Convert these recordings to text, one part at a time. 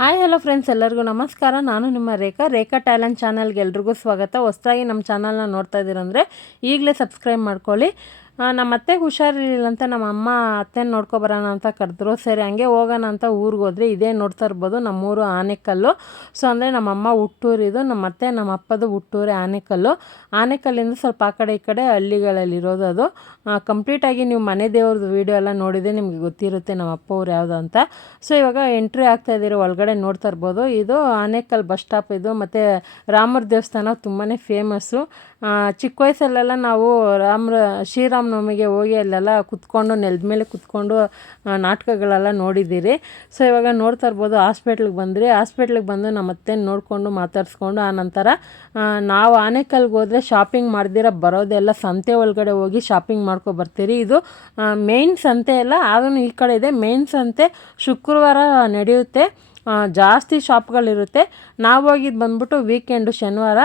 Hi hello friends, ಎಲ್ಲರಿಗೂ ನಮಸ್ಕಾರ. ನಾನು ನಿಮ್ಮ ರೇಖಾ ಟ್ಯಾಲೆಂಟ್ ಚಾನಲ್ಗೆ ಎಲ್ರಿಗೂ ಸ್ವಾಗತ. ಹೊಸದಾಗಿ ನಮ್ಮ ಚಾನಲ್ನ ನೋಡ್ತಾ ಇದ್ದೀರಂದರೆ ಈಗಲೇ ಸಬ್ಸ್ಕ್ರೈಬ್ ಮಾಡ್ಕೊಳ್ಳಿ. ನಮ್ಮ ಅತ್ತೆಗೆ ಹುಷಾರಿರಲಿಲ್ಲ ಅಂತ ನಮ್ಮ ಅಮ್ಮ ಅತ್ತೆನ ನೋಡ್ಕೊಬರೋಣ ಅಂತ ಕರೆದ್ರು. ಸರಿ ಹಂಗೆ ಹೋಗೋಣ ಅಂತ ಊರಿಗೆ ಹೋದ್ರೆ ಇದೇ ನೋಡ್ತಾ ಇರ್ಬೋದು, ನಮ್ಮೂರು ಆನೆಕಲ್ಲು. ಸೊ ಅಂದರೆ ನಮ್ಮಮ್ಮ ಹುಟ್ಟೂರಿದು, ನಮ್ಮ ಅತ್ತೆ ನಮ್ಮ ಅಪ್ಪದು ಹುಟ್ಟೂರೇ ಆನೆಕಲ್ಲು. ಆನೆಕಲ್ಲಿಂದ ಸ್ವಲ್ಪ ಆ ಕಡೆ ಈ ಕಡೆ ಹಳ್ಳಿಗಳಲ್ಲಿರೋದು. ಅದು ಕಂಪ್ಲೀಟಾಗಿ ನೀವು ಮನೆ ದೇವ್ರದ್ದು ವೀಡಿಯೋ ಎಲ್ಲ ನೋಡಿದರೆ ನಿಮಗೆ ಗೊತ್ತಿರುತ್ತೆ ನಮ್ಮ ಅಪ್ಪ ಊರು ಯಾವುದು ಅಂತ. ಸೊ ಇವಾಗ ಎಂಟ್ರಿ ಆಗ್ತಾ ಇದ್ದೀರಿ, ಒಳಗಡೆ ನೋಡ್ತಾ ಇರ್ಬೋದು. ಇದು ಆನೇಕಲ್ ಬಸ್ ಸ್ಟಾಪ್ ಇದು. ಮತ್ತು ರಾಮರ ದೇವಸ್ಥಾನ ತುಂಬಾ ಫೇಮಸ್ಸು. ಚಿಕ್ಕ ವಯಸ್ಸಲ್ಲೆಲ್ಲ ನಾವು ಶ್ರೀರಾಮನವಮಿಗೆ ಹೋಗಿ ಅಲ್ಲೆಲ್ಲ ಕುತ್ಕೊಂಡು ನೆಲದ ಮೇಲೆ ಕುತ್ಕೊಂಡು ನಾಟಕಗಳೆಲ್ಲ ನೋಡಿದ್ದೀರಿ. ಸೊ ಇವಾಗ ನೋಡ್ತಾ ಇರ್ಬೋದು, ಹಾಸ್ಪಿಟ್ಲಿಗೆ ಬಂದು ನಮ್ಮ ಅತ್ತೆನ ನೋಡಿಕೊಂಡು ಮಾತಾಡಿಸ್ಕೊಂಡು ಆನಂತರ ನಾವು ಆನೇಕಲ್ಗೆ ಹೋದರೆ ಶಾಪಿಂಗ್ ಮಾಡ್ದಿರ ಬರೋದೆಲ್ಲ ಸಂತೆ ಒಳಗಡೆ ಹೋಗಿ ಶಾಪಿಂಗ್ ಬರ್ತೀರಿ. ಇದು ಮೇಯ್ನ್ ಸಂತೆ ಎಲ್ಲ ಆದ್ರೂ ಈ ಕಡೆ ಇದೆ. ಮೇಯ್ನ್ ಸಂತೆ ಶುಕ್ರವಾರ ನಡೆಯುತ್ತೆ, ಜಾಸ್ತಿ ಶಾಪ್ಗಳಿರುತ್ತೆ. ನಾವು ಹೋಗಿದ್ದು ಬಂದ್ಬಿಟ್ಟು ವೀಕೆಂಡು ಶನಿವಾರ.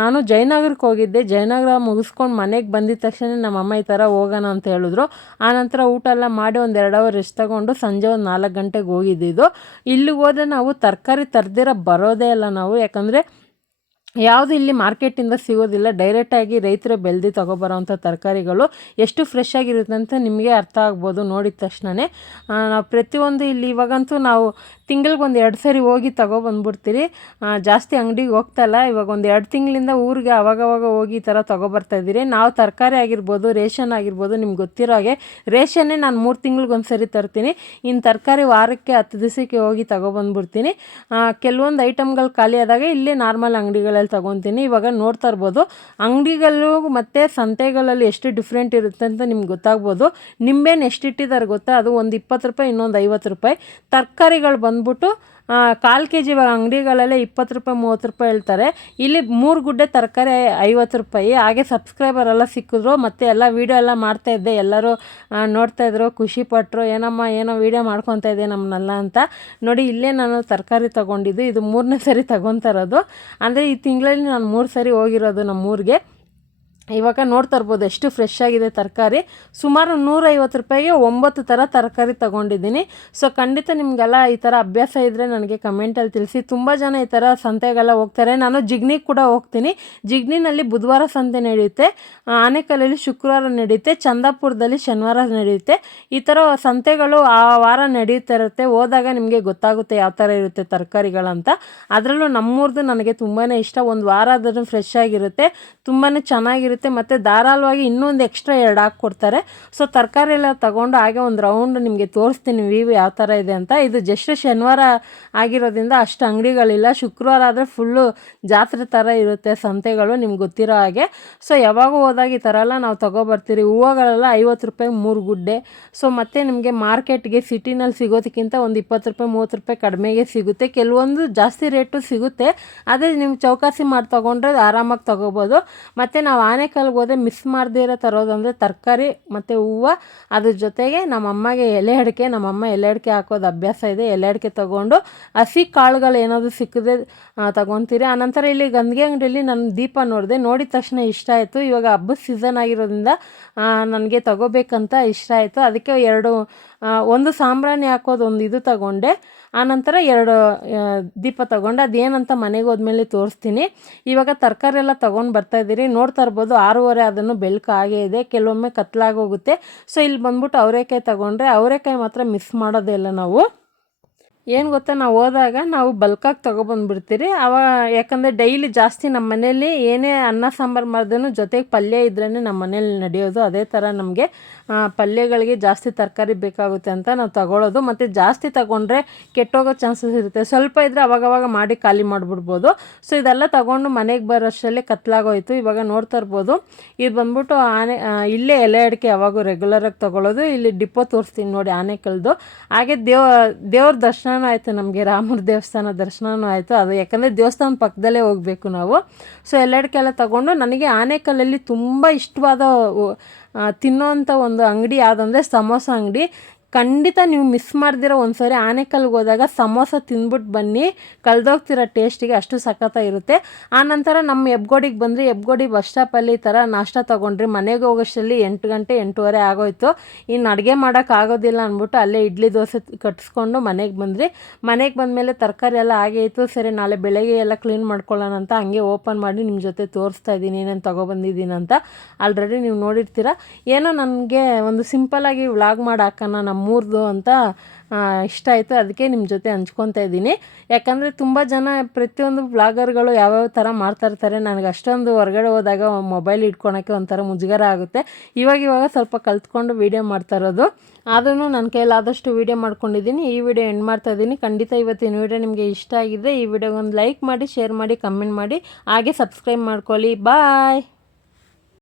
ನಾನು ಜಯನಗರಕ್ಕೆ ಹೋಗಿದ್ದೆ. ಜಯನಗರ ಮುಗಿಸ್ಕೊಂಡು ಮನೆಗೆ ಬಂದಿದ್ದ ತಕ್ಷಣ ನಮ್ಮಮ್ಮ ಈ ಥರ ಹೋಗೋಣ ಅಂತ ಹೇಳಿದ್ರು. ಆನಂತರ ಊಟ ಎಲ್ಲ ಮಾಡಿ ಒಂದು 2 ಅವರ್ ರೆಸ್ಟ್ ತೊಗೊಂಡು ಸಂಜೆ ಒಂದು 4 ಗಂಟೆಗೆ ಹೋಗಿದ್ದಿದ್ದು. ಇಲ್ಲಿಗೆ ಹೋದರೆ ನಾವು ತರಕಾರಿ ತರದಿರ ಬರೋದೇ ಇಲ್ಲ ನಾವು, ಯಾಕಂದರೆ ಯಾವುದು ಇಲ್ಲಿ ಮಾರ್ಕೆಟಿಂದ ಸಿಗೋದಿಲ್ಲ. ಡೈರೆಕ್ಟಾಗಿ ರೈತರು ಬೆಳೆದು ತೊಗೊಬರೋವಂಥ ತರಕಾರಿಗಳು ಎಷ್ಟು ಫ್ರೆಶ್ ಆಗಿರುತ್ತೆ ಅಂತ ನಿಮಗೆ ಅರ್ಥ ಆಗ್ಬೋದು ನೋಡಿದ ತಕ್ಷಣವೇ. ನಾವು ಪ್ರತಿಯೊಂದು ಇಲ್ಲಿ ಇವಾಗಂತೂ ನಾವು ತಿಂಗಳಿಗೆ ಒಂದು 2 ಸರಿ ಹೋಗಿ ತೊಗೊಬಂದ್ಬಿಡ್ತೀರಿ. ಜಾಸ್ತಿ ಅಂಗಡಿಗೆ ಹೋಗ್ತಾಯಿಲ್ಲ. ಇವಾಗ ಒಂದು 2 ತಿಂಗಳಿಂದ ಊರಿಗೆ ಅವಾಗವಾಗ ಹೋಗಿ ಈ ಥರ ತೊಗೊಬರ್ತಾಯಿದ್ದೀರಿ. ನಾವು ತರಕಾರಿ ಆಗಿರ್ಬೋದು, ರೇಷನ್ ಆಗಿರ್ಬೋದು, ನಿಮ್ಗೆ ಗೊತ್ತಿರೋ ಹಾಗೆ ರೇಷನ್ನೇ ನಾನು 3 ತಿಂಗಳಿಗೆ ಒಂದು ಸರಿ ತರ್ತೀನಿ. ಇನ್ನು ತರಕಾರಿ ವಾರಕ್ಕೆ 10 ದಿವಸಕ್ಕೆ ಹೋಗಿ ತೊಗೊಬಂದ್ಬಿಡ್ತೀನಿ. ಕೆಲವೊಂದು ಐಟಮ್ಗಳು ಖಾಲಿ ಆದಾಗ ಇಲ್ಲೇ ನಾರ್ಮಲ್ ಅಂಗಡಿಗಳಲ್ಲಿ ತೊಗೊತೀನಿ. ಇವಾಗ ನೋಡ್ತಾ ಇರ್ಬೋದು, ಅಂಗಡಿಗಳು ಮತ್ತು ಸಂತೆಗಳಲ್ಲಿ ಎಷ್ಟು ಡಿಫ್ರೆಂಟ್ ಇರುತ್ತೆ ಅಂತ ನಿಮ್ಗೆ ಗೊತ್ತಾಗ್ಬೋದು. ನಿಂಬೆಹಣ್ಣು ಎಷ್ಟು ಇಟ್ಟಿದ್ದಾರೆ ಗೊತ್ತಾ? ಅದು ಒಂದು 20 ರೂಪಾಯಿ, ಇನ್ನೊಂದು 50 ರೂಪಾಯಿ. ತರಕಾರಿಗಳು ಬಂದ್ಬಿಟ್ಟು 1/4 kg ಇವಾಗ ಅಂಗಡಿಗಳಲ್ಲೇ 20 ರೂಪಾಯಿ 30 ರೂಪಾಯಿ ಹೇಳ್ತಾರೆ. ಇಲ್ಲಿ 3 ಗುಡ್ಡೆ ತರಕಾರಿ 50 ರೂಪಾಯಿ. ಹಾಗೆ ಸಬ್ಸ್ಕ್ರೈಬರೆಲ್ಲ ಸಿಕ್ಕಿದ್ರು, ಮತ್ತು ಎಲ್ಲ ವೀಡಿಯೋ ಎಲ್ಲ ಮಾಡ್ತಾಯಿದ್ದೆ. ಎಲ್ಲರೂ ನೋಡ್ತಾಯಿದ್ರು, ಖುಷಿಪಟ್ಟರು. ಏನೋ ವೀಡಿಯೋ ಮಾಡ್ಕೊತಾ ಇದ್ದೆ ನಮ್ಮನ್ನೆಲ್ಲ ಅಂತ. ನೋಡಿ ಇಲ್ಲೇ ನಾನು ತರಕಾರಿ ತೊಗೊಂಡಿದ್ದು, ಇದು 3ನೇ ಸರಿ ತೊಗೊತಾ ಇರೋದು. ಅಂದರೆ ಈ ತಿಂಗಳಲ್ಲಿ ನಾನು 3 ಸರಿ ಹೋಗಿರೋದು ನಮ್ಮೂರಿಗೆ. ಇವಾಗ ನೋಡ್ತಾ ಇರ್ಬೋದು ಎಷ್ಟು ಫ್ರೆಶ್ ಆಗಿದೆ ತರಕಾರಿ. ಸುಮಾರು 150 ರೂಪಾಯಿಗೆ 9 ಥರ ತರಕಾರಿ ತೊಗೊಂಡಿದ್ದೀನಿ. ಸೊ ಖಂಡಿತ ನಿಮಗೆಲ್ಲ ಈ ಥರ ಅಭ್ಯಾಸ ಇದ್ದರೆ ನನಗೆ ಕಮೆಂಟಲ್ಲಿ ತಿಳಿಸಿ. ತುಂಬ ಜನ ಈ ಥರ ಸಂತೆಗೆಲ್ಲ ಹೋಗ್ತಾರೆ. ನಾನು ಜಿಗ್ನಿಗೆ ಕೂಡ ಹೋಗ್ತೀನಿ. ಜಿಗ್ನಿನಲ್ಲಿ ಬುಧವಾರ ಸಂತೆ ನಡೆಯುತ್ತೆ, ಆನೇಕಲ್ಲಲ್ಲಿ ಶುಕ್ರವಾರ ನಡೆಯುತ್ತೆ, ಚಂದಾಪುರದಲ್ಲಿ ಶನಿವಾರ ನಡೆಯುತ್ತೆ. ಈ ಥರ ಸಂತೆಗಳು ಆ ವಾರ ನಡೀತಾ ಇರುತ್ತೆ. ಹೋದಾಗ ನಿಮಗೆ ಗೊತ್ತಾಗುತ್ತೆ ಯಾವ ಥರ ಇರುತ್ತೆ ತರಕಾರಿಗಳಂತ. ಅದರಲ್ಲೂ ನಮ್ಮೂರ್ದು ನನಗೆ ತುಂಬಾ ಇಷ್ಟ. ಒಂದು ವಾರ ಆದರೂ ಫ್ರೆಶ್ ಆಗಿರುತ್ತೆ, ತುಂಬಾ ಚೆನ್ನಾಗಿರುತ್ತೆ. ಮತ್ತು ಧಾರಾಳವಾಗಿ ಇನ್ನೊಂದು ಎಕ್ಸ್ಟ್ರಾ 2 ಹಾಕ್ಕೊಡ್ತಾರೆ. ಸೊ ತರಕಾರಿ ಎಲ್ಲ ತೊಗೊಂಡು ಹಾಗೆ ಒಂದು ರೌಂಡ್ ನಿಮಗೆ ತೋರಿಸ್ತೀನಿ ವ್ಯೂ ಯಾವ ಥರ ಇದೆ ಅಂತ. ಇದು ಜಸ್ಟ್ ಶನಿವಾರ ಆಗಿರೋದ್ರಿಂದ ಅಷ್ಟು ಅಂಗಡಿಗಳಿಲ್ಲ. ಶುಕ್ರವಾರ ಆದರೆ ಫುಲ್ಲು ಜಾತ್ರೆ ಥರ ಇರುತ್ತೆ ಸಂತೆಗಳು, ನಿಮ್ಗೆ ಗೊತ್ತಿರೋ ಹಾಗೆ. ಸೊ ಯಾವಾಗ ಹೋದಾಗ ಈ ಥರ ಎಲ್ಲ ನಾವು ತೊಗೊಬರ್ತೀರಿ. ಹೂವುಗಳೆಲ್ಲ 50 ರೂಪಾಯಿ 3 ಗುಡ್ಡೆ. ಸೊ ಮತ್ತು ನಿಮಗೆ ಮಾರ್ಕೆಟ್ಗೆ ಸಿಟಿನಲ್ಲಿ ಸಿಗೋದಕ್ಕಿಂತ ಒಂದು 20 ರೂಪಾಯಿ 30 ರೂಪಾಯಿ ಕಡಿಮೆಗೆ ಸಿಗುತ್ತೆ. ಕೆಲವೊಂದು ಜಾಸ್ತಿ ರೇಟು ಸಿಗುತ್ತೆ, ಅದೇ ನೀವು ಚೌಕಾಸಿ ಮಾಡಿ ತೊಗೊಂಡ್ರೆ ಆರಾಮಾಗಿ ತೊಗೋಬೋದು. ಮತ್ತು ನಾವು ಆನೇಕಲ್ಗೆ ಹೋದರೆ ಮಿಸ್ ಮಾಡದೇ ಇರೋ ತರೋದಂದರೆ ತರಕಾರಿ ಮತ್ತು ಹೂವು. ಅದ್ರ ಜೊತೆಗೆ ನಮ್ಮಮ್ಮಗೆ ಎಲೆ ಅಡಿಕೆ, ನಮ್ಮಮ್ಮ ಎಲೆ ಅಡಿಕೆ ಹಾಕೋದು ಅಭ್ಯಾಸ ಇದೆ. ಎಲೆ ಅಡಿಕೆ ತೊಗೊಂಡು ಹಸಿ ಕಾಳುಗಳು ಏನಾದರೂ ಸಿಕ್ಕಿದ್ರೆ ತೊಗೊತೀರಿ. ಆನಂತರ ಇಲ್ಲಿ ಗಂದಿಗೆ ಅಂಗಡಿಯಲ್ಲಿ ನಾನು ದೀಪ ನೋಡಿದೆ, ನೋಡಿದ ತಕ್ಷಣ ಇಷ್ಟ ಆಯಿತು. ಇವಾಗ ಹಬ್ಬದ ಸೀಸನ್ ಆಗಿರೋದ್ರಿಂದ ನನಗೆ ತೊಗೋಬೇಕಂತ ಇಷ್ಟ ಆಯಿತು. ಅದಕ್ಕೆ ಒಂದು ಸಾಂಬ್ರಾಣಿ ಹಾಕೋದು ಒಂದು ಇದು ತಗೊಂಡೆ. ಆನಂತರ 2 ದೀಪ ತೊಗೊಂಡೆ. ಅದೇನಂತ ಮನೆಗೆ ಹೋದ್ಮೇಲೆ ತೋರಿಸ್ತೀನಿ. ಇವಾಗ ತರಕಾರಿ ಎಲ್ಲ ತೊಗೊಂಡು ಬರ್ತಾಯಿದ್ದೀರಿ. ನೋಡ್ತಾ ಇರ್ಬೋದು 6:30 ಅದನ್ನು ಬೆಳಕು ಆಗೇ ಇದೆ, ಕೆಲವೊಮ್ಮೆ ಕತ್ಲಾಗೋಗುತ್ತೆ. ಸೊ ಇಲ್ಲಿ ಬಂದ್ಬಿಟ್ಟು ಅವರೆಕಾಯಿ ತೊಗೊಂಡ್ರೆ, ಅವರೆಕಾಯಿ ಮಾತ್ರ ಮಿಸ್ ಮಾಡೋದೇ ಇಲ್ಲ ನಾವು. ಏನು ಗೊತ್ತಾ, ನಾವು ಹೋದಾಗ ನಾವು ಬಲ್ಕಾಗಿ ತೊಗೊಬಂದ್ಬಿಡ್ತೀರಿ. ಯಾಕಂದರೆ ಡೈಲಿ ಜಾಸ್ತಿ ನಮ್ಮ ಮನೇಲಿ ಏನೇ ಅನ್ನ ಸಾಂಬಾರು ಮಾಡಿದ್ರೂ ಜೊತೆಗೆ ಪಲ್ಯ ಇದ್ರೇ ನಮ್ಮ ಮನೇಲಿ ನಡೆಯೋದು. ಅದೇ ಥರ ನಮಗೆ ಪಲ್ಯಗಳಿಗೆ ಜಾಸ್ತಿ ತರಕಾರಿ ಬೇಕಾಗುತ್ತೆ ಅಂತ ನಾವು ತೊಗೊಳ್ಳೋದು. ಮತ್ತು ಜಾಸ್ತಿ ತೊಗೊಂಡ್ರೆ ಕೆಟ್ಟೋಗೋ ಚಾನ್ಸಸ್ ಇರುತ್ತೆ. ಸ್ವಲ್ಪ ಇದ್ದರೆ ಅವಾಗವಾಗ ಮಾಡಿ ಖಾಲಿ ಮಾಡಿಬಿಡ್ಬೋದು. ಸೊ ಇದೆಲ್ಲ ತೊಗೊಂಡು ಮನೆಗೆ ಬರೋಷ್ಟರಲ್ಲೇ ಕತ್ಲಾಗೋಯ್ತು. ಇವಾಗ ನೋಡ್ತಾ ಇರ್ಬೋದು, ಇದು ಬಂದ್ಬಿಟ್ಟು ಇಲ್ಲೇ ಎಲೆ ಅಡಿಕೆ ಯಾವಾಗೂ ರೆಗ್ಯುಲರಾಗಿ ತೊಗೊಳ್ಳೋದು. ಇಲ್ಲಿ ಡಿಪೋ ತೋರಿಸ್ತೀನಿ ನೋಡಿ ಆನೇಕಲ್ದು. ಹಾಗೆ ದೇವ್ರ ದರ್ಶನ ಆಯಿತು, ನಮಗೆ ರಾಮರ ದೇವಸ್ಥಾನ ದರ್ಶನವೂ ಆಯಿತು. ಅದು ಯಾಕಂದರೆ ದೇವಸ್ಥಾನ ಪಕ್ಕದಲ್ಲೇ ಹೋಗಬೇಕು ನಾವು. ಸೊ ಎಲ್ಲೆಡ್ಕೆಲ್ಲ ತೊಗೊಂಡು ನನಗೆ ಆನೇಕಲ್ಲಲ್ಲಿ ತುಂಬ ಇಷ್ಟವಾದ ತಿನ್ನೋವಂಥ ಒಂದು ಅಂಗಡಿ ಯಾವುದಂದರೆ ಸಮೋಸ ಅಂಗಡಿ. ಖಂಡಿತ ನೀವು ಮಿಸ್ ಮಾಡ್ದಿರೋ ಒಂದ್ಸರಿ ಆನೆಕಲ್ಗೆ ಹೋದಾಗ ಸಮೋಸ ತಿಂದ್ಬಿಟ್ಟು ಬನ್ನಿ, ಕಳೆದೋಗ್ತಿರೋ ಟೇಸ್ಟಿಗೆ ಅಷ್ಟು ಸಖತ್ತಾಗಿರುತ್ತೆ. ಆನಂತರ ನಮ್ಮ ಹೆಬ್ಗೋಡಿಗೆ ಬಂದರೆ ಹೆಬ್ಗೋಡಿ ಬಸ್ ಸ್ಟಾಪಲ್ಲಿ ಈ ಥರ ನಾಷ್ಟ ತೊಗೊಂಡ್ರಿ. ಮನೆಗೆ ಹೋಗೋಷ್ಟರಲ್ಲಿ 8 ಗಂಟೆ 8:30 ಆಗೋಯ್ತು. ಇನ್ನು ಅಡುಗೆ ಮಾಡೋಕ್ಕಾಗೋದಿಲ್ಲ ಅಂದ್ಬಿಟ್ಟು ಅಲ್ಲೇ ಇಡ್ಲಿ ದೋಸೆ ಕಟ್ಟಿಸ್ಕೊಂಡು ಮನೆಗೆ ಬಂದ್ರಿ. ಮನೆಗೆ ಬಂದಮೇಲೆ ತರಕಾರಿ ಎಲ್ಲ ಆಗೇ ಇತ್ತು. ಸರಿ ನಾಳೆ ಬೆಳಗ್ಗೆ ಎಲ್ಲ ಕ್ಲೀನ್ ಮಾಡ್ಕೊಳ್ಳೋಣ ಅಂತ ಹಂಗೆ ಓಪನ್ ಮಾಡಿ ನಿಮ್ಮ ಜೊತೆ ತೋರಿಸ್ತಾ ಇದ್ದೀನಿ ಏನೇನು ತೊಗೊಬಂದಿದ್ದೀನಿ ಅಂತ. ಆಲ್ರೆಡಿ ನೀವು ನೋಡಿರ್ತೀರ. ಏನೋ ನನಗೆ ಒಂದು ಸಿಂಪಲ್ಲಾಗಿ ವ್ಲಾಗ್ ಮಾಡಿ ಹಾಕೋಣ ನಮ್ಮೂರ್ದು ಅಂತ ಇಷ್ಟ ಆಯಿತು, ಅದಕ್ಕೆ ನಿಮ್ಮ ಜೊತೆ ಹಂಚ್ಕೊತಾ ಇದ್ದೀನಿ. ಯಾಕಂದರೆ ತುಂಬ ಜನ ಪ್ರತಿಯೊಂದು ವ್ಲಾಗರ್ಗಳು ಯಾವ್ಯಾವ ಥರ ಮಾಡ್ತಾಯಿರ್ತಾರೆ. ನನಗೆ ಅಷ್ಟೊಂದು ಹೊರಗಡೆ ಹೋದಾಗ ಮೊಬೈಲ್ ಇಟ್ಕೊಳಕ್ಕೆ ಒಂಥರ ಮುಜುಗರ ಆಗುತ್ತೆ. ಇವಾಗ ಸ್ವಲ್ಪ ಕಲ್ತ್ಕೊಂಡು ವೀಡಿಯೋ ಮಾಡ್ತಾ ಇರೋದು. ಆದ್ರೂ ನನ್ನ ಕೈಲಾದಷ್ಟು ವೀಡಿಯೋ ಮಾಡ್ಕೊಂಡಿದ್ದೀನಿ. ಈ ವಿಡಿಯೋ ಎಂಡ್ ಮಾಡ್ತಾ ಇದ್ದೀನಿ. ಖಂಡಿತ ಇವತ್ತಿನ ವಿಡಿಯೋ ನಿಮಗೆ ಇಷ್ಟ ಆಗಿದ್ದರೆ ಈ ವಿಡಿಯೋಗೊಂದು ಲೈಕ್ ಮಾಡಿ, ಶೇರ್ ಮಾಡಿ, ಕಮೆಂಟ್ ಮಾಡಿ, ಹಾಗೆ ಸಬ್ಸ್ಕ್ರೈಬ್ ಮಾಡ್ಕೊಳ್ಳಿ. ಬಾಯ್.